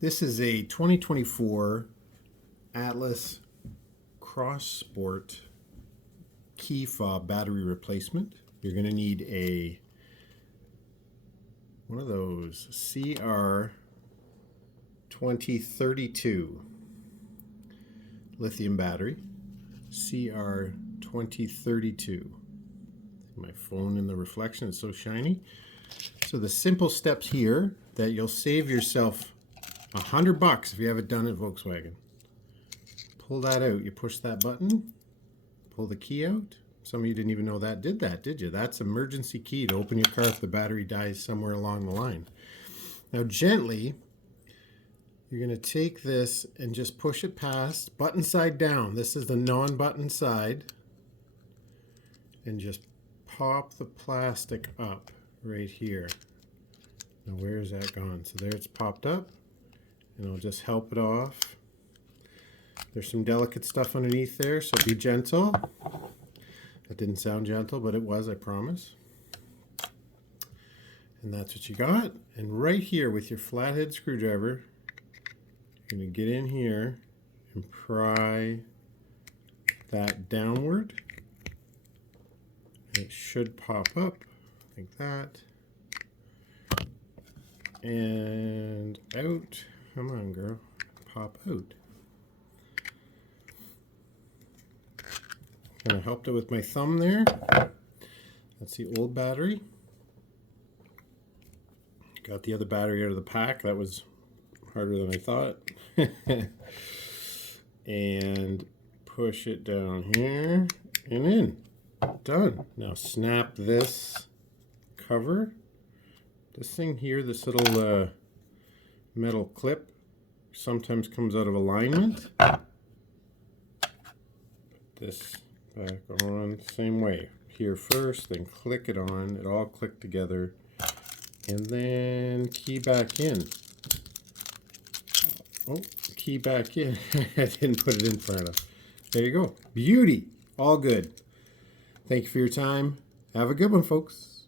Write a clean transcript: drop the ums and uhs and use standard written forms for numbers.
This is a 2024 Atlas Cross Sport key fob battery replacement. You're going to need one of those CR2032 lithium battery. CR2032. My phone in the reflection is so shiny. So the simple steps here that you'll save yourself $100 if you have it done at Volkswagen. Pull that out. You push that button. Pull the key out. Some of you didn't even know that did that, did you? That's emergency key to open your car if the battery dies somewhere along the line. Now gently, you're going to take this and just push it past, button side down. This is the non-button side. And just pop the plastic up right here. Now where is that gone? So there it's popped up. And I'll just help it off. There's some delicate stuff underneath there, so be gentle. That didn't sound gentle, but it was, I promise. And that's what you got. And right here with your flathead screwdriver, you're going to get in here and pry that downward. And it should pop up like that. And out. Come on, girl. Pop out. And I helped it with my thumb there. That's the old battery. Got the other battery out of the pack. That was harder than I thought. And push it down here and in. Done. Now snap this cover. This thing here, this little metal clip, sometimes comes out of alignment. Put this back on, same way. Here first, then click it on. It all clicked together. And then key back in. Oh, key back in. I didn't put it in front of. There you go. Beauty. All good. Thank you for your time. Have a good one, folks.